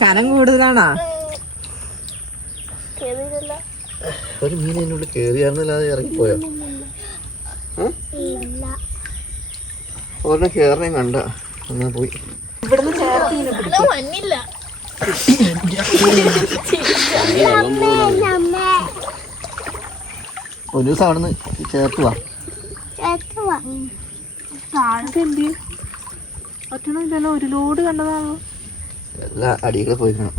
കനം കൂടുതലാണോ? ഒരു മീൻ അതിനുള്ളിൽ കേറിയായിരുന്നല്ലാതെ ഇറങ്ങിപ്പോയോ? ഒരെണ്ണം കേറണേ കണ്ട എന്നാ പോയി. ഇവിടുന്ന് ചേർത്തില്ല. ഒരു ദിവസം അവിടുന്ന് ചേർത്ത് വാ. പറ്റണില്ലല്ലോ, ഒരു ലോഡ് കണ്ടതാണോ? എല്ലാ അടികൾ പോയിക്കണം.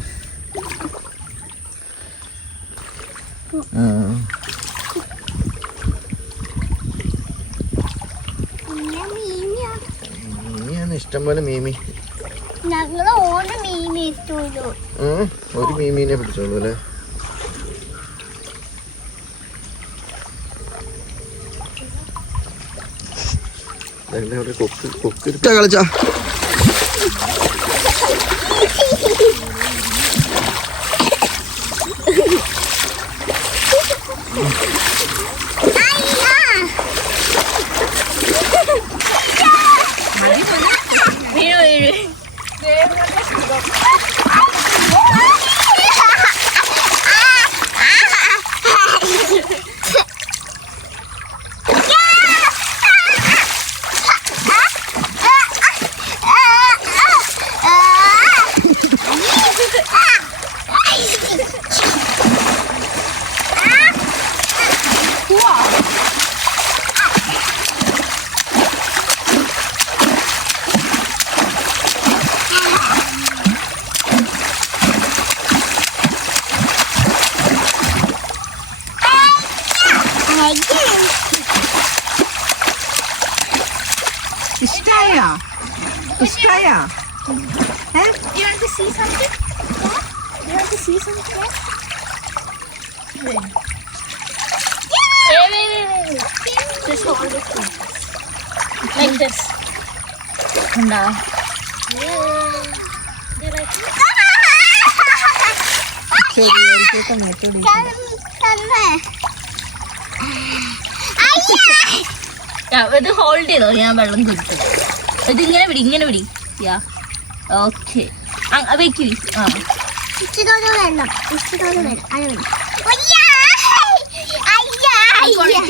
മീമിയാണ് ഇഷ്ടം പോലെ. മീമി ഒരു മീമീനെ പിടിച്ചോളൂ അല്ലേ? കൊക്ക് കളിച്ചാ ഇഷ്ടായോ? You want to see something? Yeah? You want to see something? Yeah. Wait. Just hold it like this. No. ഇത് ഹോൾഡ് ചെയ്തോ, ഞാൻ വെള്ളം കൊടുത്തു. ഇത് ഇങ്ങനെ പിടി. യാ ഓക്കെ വെക്കൂ.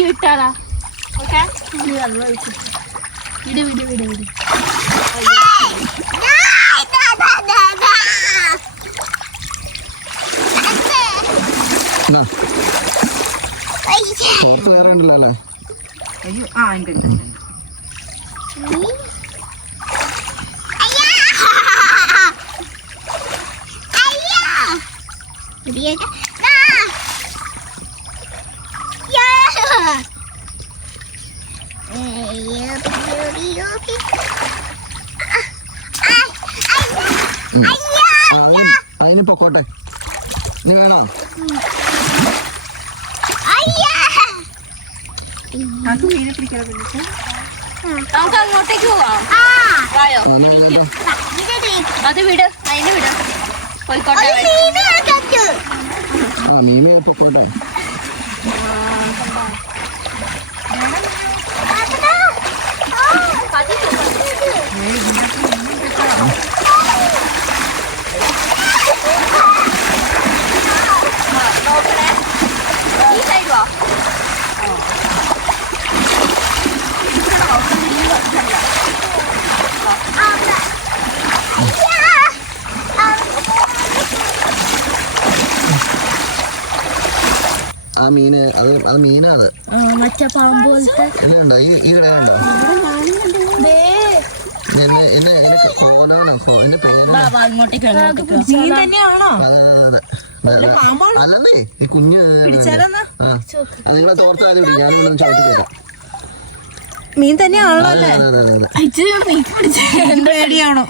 വിട്ടാളാ. ഓക്കെ വിട്. വേറെ ഉണ്ടല്ലോ അല്ലേ? അയ്യോ, ഉണ്ട്. അതിന് പൊക്കോട്ടെ. ഇനി വേണോ? മീനെ പിടിക്കാതെ നമുക്ക് അങ്ങോട്ടേക്ക് പോവാം. അത് വിട്, അതിന് വിട്. പോയിക്കോട്ടെ. മീമ പൊക്കോട്ടെ. ഈ സൈഡ് വാ. ആ മീന് അത് മീനാണ്. മറ്റേ പാമ്പ് പോലത്തെ ഇല്ല, ഈ കിടയുണ്ടോ? മീൻ തന്നെയാണോ? അല്ലേ ഈ കുഞ്ഞ് നിങ്ങളെ തോർത്താൽ ഞാനിവിടെ ചവിട്ടി കേട്ടാ. മീൻ തന്നെയാണല്ലോ അല്ലേ? പേടിയാണോ?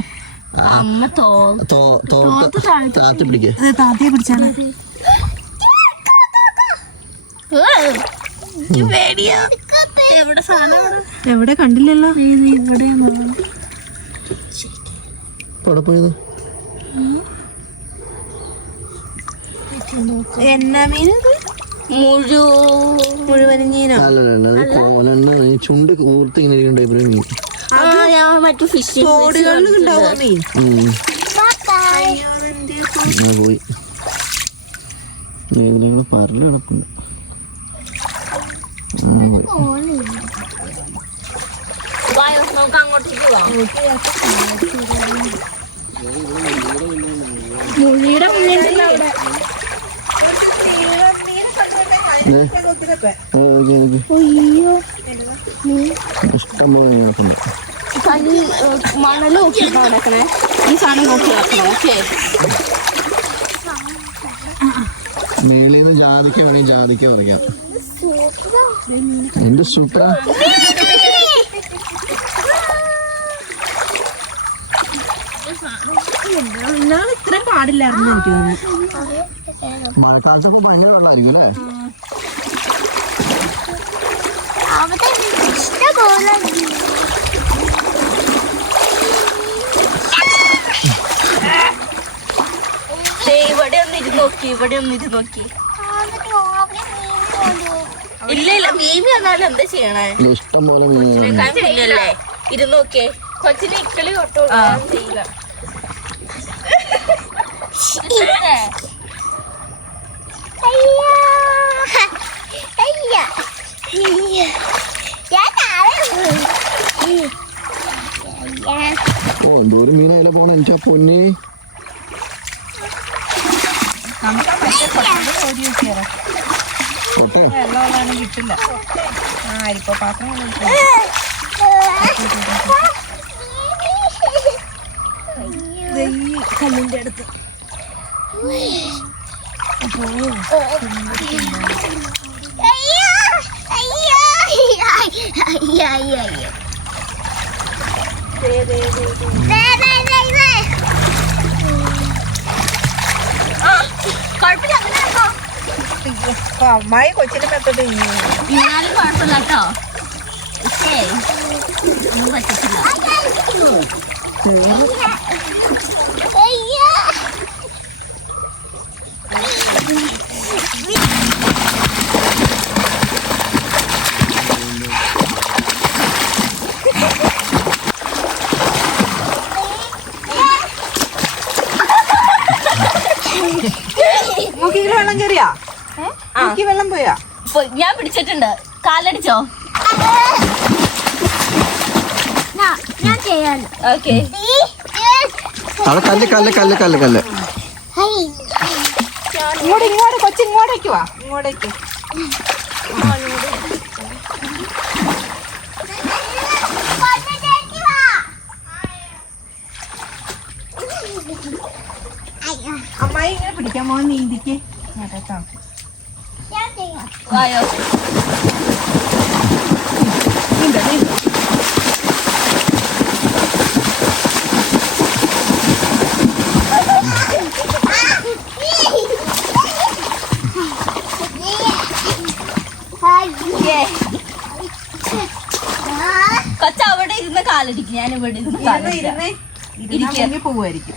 അമ്മ താത്തി പിടിക്കേ. താത്തിയെ പിടിച്ചാണ്. എവിടെ കണ്ടില്ലല്ലോ. ഇവിടെ പോയത് എന്നാ മീൻ? മുഴുവൻ മീനോ? അല്ലല്ല കോലെണ്ണ ചുണ്ട് കൂർത്ത് ഇങ്ങനെ ഇരിക്കണ്ട ഇബ്രാഹിം മീൻ. മറ്റു ഫിഷ് തോടുകളിൽ ഉണ്ടാവുക മീൻ. പോയി ഇതിനെ പറഞ്ഞു നടക്കുന്നു. നമുക്ക് അങ്ങോട്ടേക്ക് പോവാം. മുഴിയുടെ മുന്നിൽ അവിടെ ഇഷ്ടം പോലെ നടക്കുന്നു. മണല് നോക്കി നടക്കണേ. ഈ സാധനം നോക്കി നടക്കണേ. ഓക്കെ, മേളിന്ന് ജാതിക്ക വേണേ ജാതിക്ക പറയാം. എന്റെ സൂപ്പർ ഇന്നാള് ഇത്രയും പാടില്ലായിരുന്നു എനിക്ക് തോന്നുന്നു. മഴക്കാലത്തൊക്കെ ഭയങ്കര വെള്ളമായിരിക്കും അല്ലേ? ഇവിടെ ഒന്നിട്ട് നോക്കി, ഇവിടെ ഒന്നിട്ട് നോക്കി. ഇല്ല മീമി വന്നാലും എന്താ ചെയ്യണേ? ഇഷ്ടം പോലെ മീനുകൾ. കുഞ്ഞല്ലേ ഇരുന്ന് നോക്കിയേ. കൊച്ചിനെ ഇക്കളി തൊട്ടോ ചെയ്യില്ല. ഓ എന്തോരം മീനായാലും പോന്നെ എന്റെ പൊന്നി. പൊട്ടെ വെള്ളമുള്ളതാണ് കിട്ടില്ല. അരിപ്പ പാത്രം കല്ലിന്റെ അടുത്ത് അമ്മായി കൊച്ചിനെ മെത്തോട്ട് ഇന്നാലും കുഴപ്പമില്ല കേട്ടോ. ഒന്നും പറ്റത്തില്ല. മൂക്കിൽ വെള്ളം കയറിയാ? മൂക്കി വെള്ളം പോയാ? ഞാൻ പിടിച്ചിട്ടുണ്ട്. കാലടിച്ചോ? ഓക്കെ. അവിടെ കല്ല് കല്ല് കല്ല് കല്ല് കല്ല്. ഇങ്ങോട്ട് കൊച്ചിങ്ങോട്ടേക്ക് വാ. ഇങ്ങോട്ടേക്ക് അമ്മായി ഇങ്ങനെ പിടിക്കാൻ പോകാൻ നീന്തിക്ക്. വായോ. കൊച്ച അവിടെ ഇരുന്ന് കാലടിക്കും. ഞാൻ ഇവിടെ ഇരുന്ന് കാലടിക്കാം. പോവായിരിക്കും.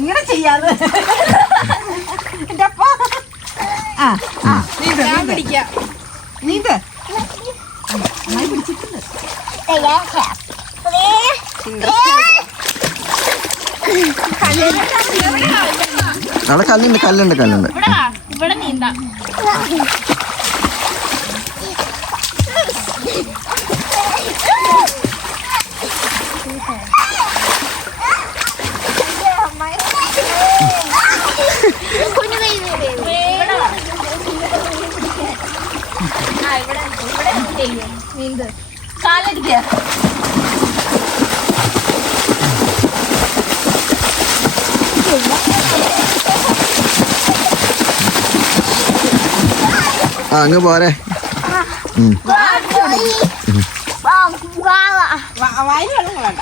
ഇങ്ങനെ ചെയ്യാതെ എന്റെ അപ്പ പിടിക്കാം. നീന്ത് നന്നായി പിടിച്ചിട്ടുണ്ട്. അവിടെ കല്ലുണ്ട് കല്ലുണ്ട് കല്ലുണ്ട്. ഇവിടെ നീന്താം. നീന്ത്. കാലടിക്ക. അങ്ങ് പോരെ. വായിൽ വെള്ളം വേണ്ട.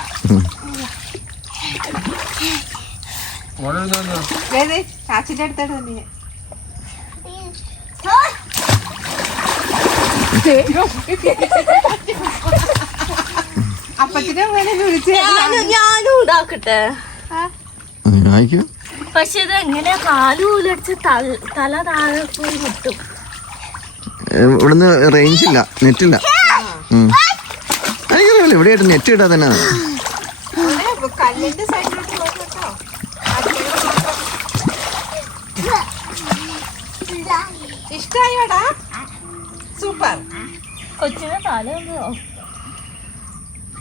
ചാച്ചിന്റെ അടുത്തായിട്ട് തന്നെ അപ്പത്തിനെ പോലെ വിളിച്ച് ഞാനും ഉണ്ടാക്കട്ടെ. ആയിക്കോ. പക്ഷെ ഇത് എങ്ങനെയാ കാലൂലടിച്ച് തല താഴെ പോയി മുട്ടും. ഇവിടുന്ന് റേഞ്ച് ഇല്ല, നെറ്റ് ഇല്ല. എനിക്കറിയില്ല, ഇവിടെ ആയിട്ട് നെറ്റ് കിട്ടാ തന്നെ. കല്ലിന്റെ സൈഡിലോട്ട് പോകട്ടോ. ഇഷ്ടായോടാ? സൂപ്പർ. കൊച്ചിനെ തല ഒന്നോ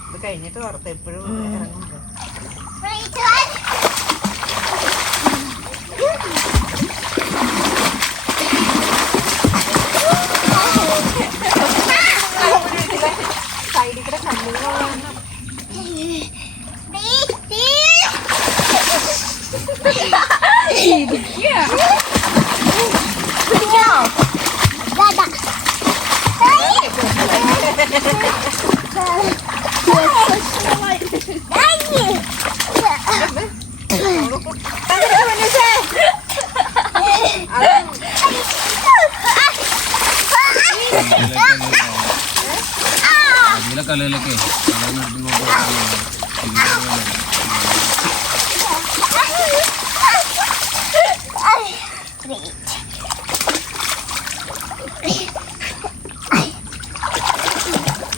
ഇത് കഴിഞ്ഞിട്ട് പുറത്ത് എപ്പോഴും സൈഡിൽ കൂടെ കല്ലുകളാണ്. കലയിലൊക്കെ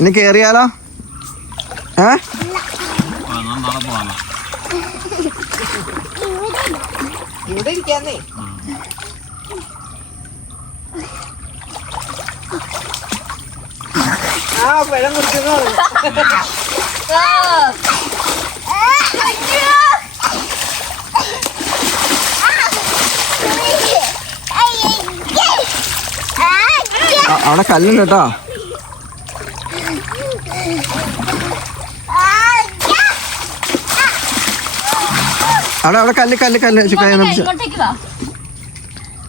ഇനി കേറിയാലോ? നാളെ പോവാണോ? ഇവിടെ ഇരിക്കാന്നേ. ആ പഴം കുടിക്കുന്നു. അവിടെ കല്ലുണ്ട് കേട്ടോ. അവിടെ കല്ല് കല്ല് കല്ല് ഇങ്ങോട്ടേക്ക് വാ.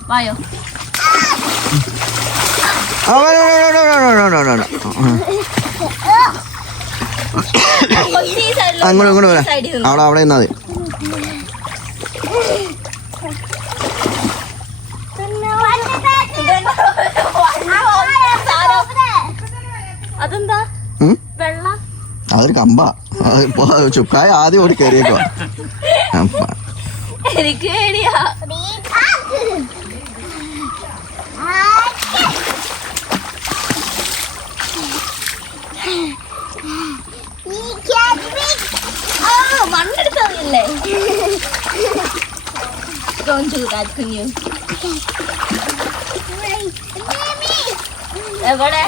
വായോ. അങ്ങോട്ട് ഇങ്ങോട്ട് വരാം. അവിടെ അവിടെ നിന്നാ മതി. അതെന്താ വെള്ള? അതൊരു കമ്പാ. ചുക്കായ ആദ്യം ഓടി കയറിയേക്കോ. എനിക്ക് പേടിയാ. മണ്ണെടുത്തറിയില്ലേ? Don't do that, കുഞ്ഞു. എവിടെ?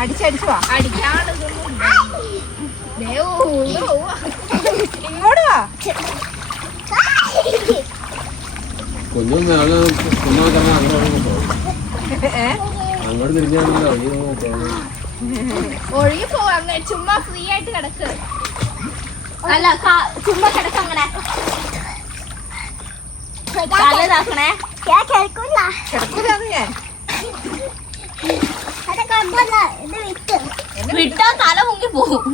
അടിച്ചടിച്ചു വാ. ഇങ്ങോട്ട് വാ. കുഞ്ഞൊന്നും അങ്ങോട്ട് തിരിഞ്ഞാണല്ലോ. ഒഴുകി പോവാ. ചുമ്മാ ഫ്രീ ആയിട്ട് കിടക്ക്. അല്ല ചുമ്മാ കിടക്ക. അങ്ങനെ തലതാക്കണേ. കിടക്കൂലാന്ന് ഞാൻ. വിട്ടാ തല മുങ്ങി പോവും.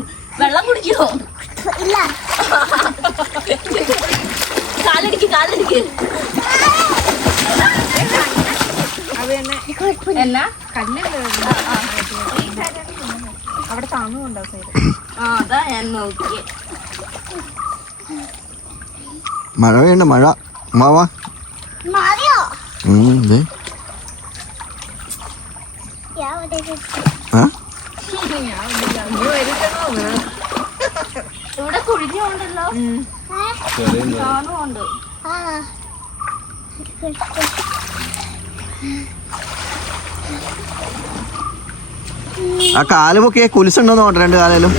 വെള്ളം കുടിക്കോ? ഇല്ല. കാലടിക്ക് കാലടിക്ക്. എന്നാ അവിടെ താന്നുകൊണ്ടോ സൈഡ്? അതാ ഞാൻ നോക്കിയേ. മഴ വേണ്ട മഴ. മാവാ ഇവിടെ കുഴിഞ്ഞുണ്ടല്ലോ. കാണുന്നുണ്ട്. ആ കാല് പൊക്കിയ കുലിസുണ്ടോന്ന് നോട്ടെ. രണ്ട് കാലയിലും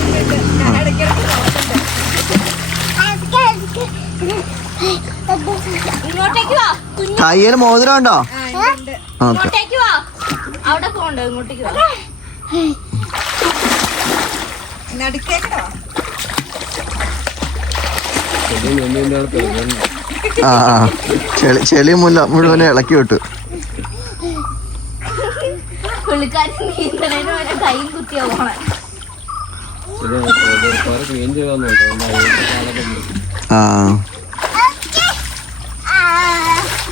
ഇങ്ങോട്ടേക്ക് വാ. കയ്യില് മോതിരം ഉണ്ടോ? ഇങ്ങോട്ടേക്ക് വാ. അവിടെ പോണ്ടോ? ഇങ്ങോട്ടേക്ക് വാ. നടുക്കേക്കോ? ആ ചെളി മുഴുവനെ ഇളക്കി വിട്ടു. പുള്ളിക്കാരി നീന്തണേന് വരെ കൈയും കുത്തിയാ പോണേ.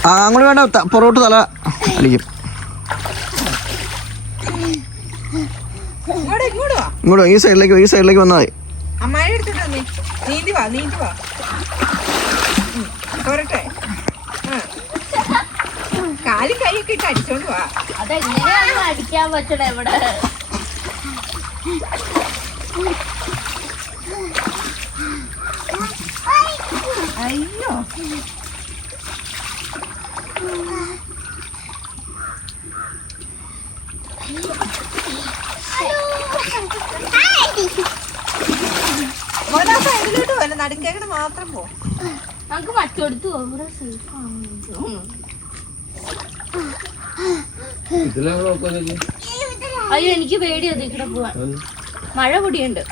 അങ്ങോട്ട് വേണ്ട, പുറകോട്ട് തല അടിക്കും. ഇങ്ങോട്ടോ, ഈ സൈഡിലേക്ക് വന്നാൽ മതി. അമ്മായി എടുത്തിട്ടോ, നീന്തി വാ. പോരട്ടെ, കാല് കൈയൊക്കെ ഇട്ട് അടിച്ചോണ്ട് വാ. അതെങ്ങനെയാണ് അടിക്കാൻ പറ്റണേ ഇവിടെ? അയ്യോ, ഇതിലോട്ട് പോലെ നടുക്കേക്കട് മാത്രം പോ. നമുക്ക് മറ്റോടുത്ത് അയ്യോ, എനിക്ക് പേടിയത് ഇവിടെ പോവാൻ. മഴ പൊടിയുണ്ട്.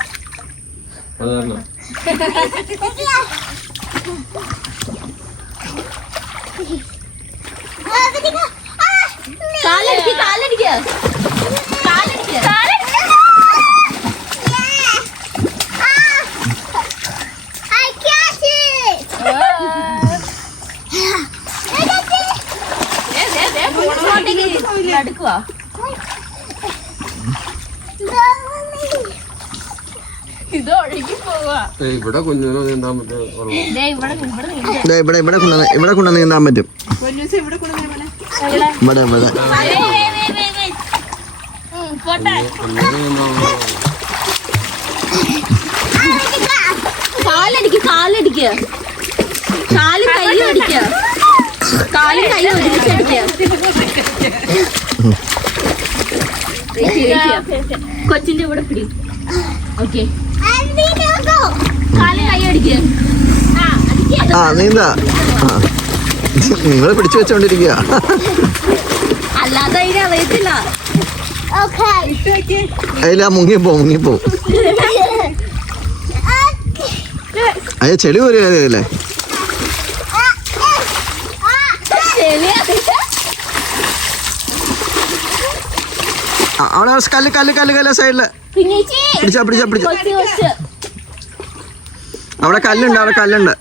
കാലടിക്ക നടക്കുവാ. ഇത് ഒഴുകി പോവാ. ഇവിടെ കുഞ്ഞിനെ നീന്താൻ പറ്റും. ഇവിടെ കൊണ്ടു നീന്താൻ പറ്റും. ഇവിടെ കാലടിക്ക കാലും കൈയും അടിക്ക. കാലും കൈയും ഒരുമിച്ചടിക്ക. കൊച്ചിന്റെ ഇവിടെ പിടി. ഓക്കെ, കാലും കൈ അടിക്ക. നീന്താ. നിങ്ങള് പിടിച്ചു വെച്ചോണ്ടിരിക്കുക. അല്ലാതെ അതിന് അറിയത്തില്ല. അതില മുങ്ങിപ്പോ. അയ്യ, ചെളി പോലെയല്ലേ? അവിടെ കല്ല് സൈഡില് പിടിച്ച. അവിടെ കല്ലുണ്ട്.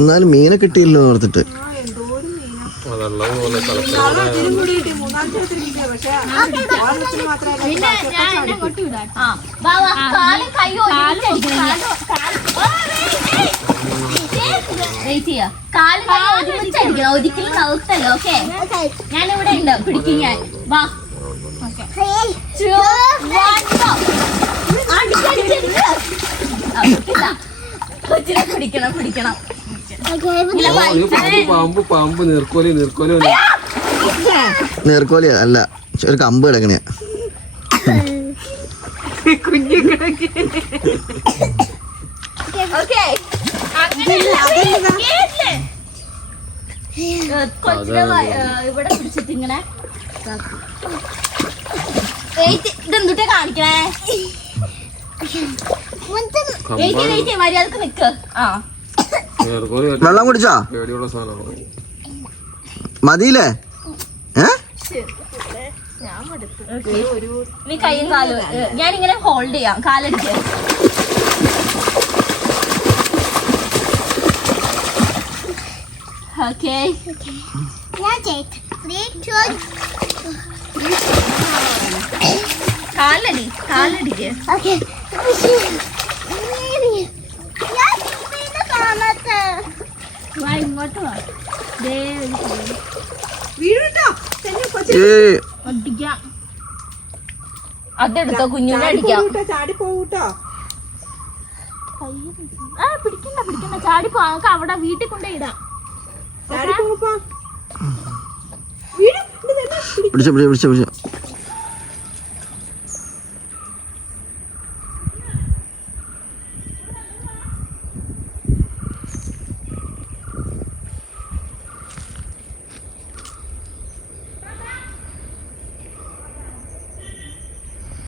എന്നാലും മീനെ കിട്ടിയില്ലോ ഓർത്തിട്ട്. ഒരിക്കലും കൗത്തല്ലോ. ഓക്കെ, ഞാനിവിടെ ഉണ്ട്. പിടിക്കും ഞാൻ. വാ. കൊച്ചിനെ പിടിക്കണം. പാമ്പ് നീർക്കോലി അല്ല, ഒരു കമ്പ് കിടക്കണയാ. ഇവിടെ പിടിച്ചിട്ട് ഇങ്ങനെ ഇതെന്തുട്ടേ കാണിക്കണേ? മര്യാദക്ക് നിക്ക്. വെള്ളം കുടിച്ചാ മതിയില്ലേ? നീ കൈയും കാലും ഞാനിങ്ങനെ ഹോൾഡ് ചെയ്യാം. കാലടിക്ക്. ഓക്കെ, കാലടിക്ക്. ഇങ്ങോട്ട് വാ. അതെടുത്തോ, കുഞ്ഞിനെ അടിക്കാം. പിടിക്കണ്ട. ചാടിപ്പോ. നമുക്ക് അവിടെ വീട്ടിൽ കൊണ്ടുപോയിടാം. പിടിച്ചോ.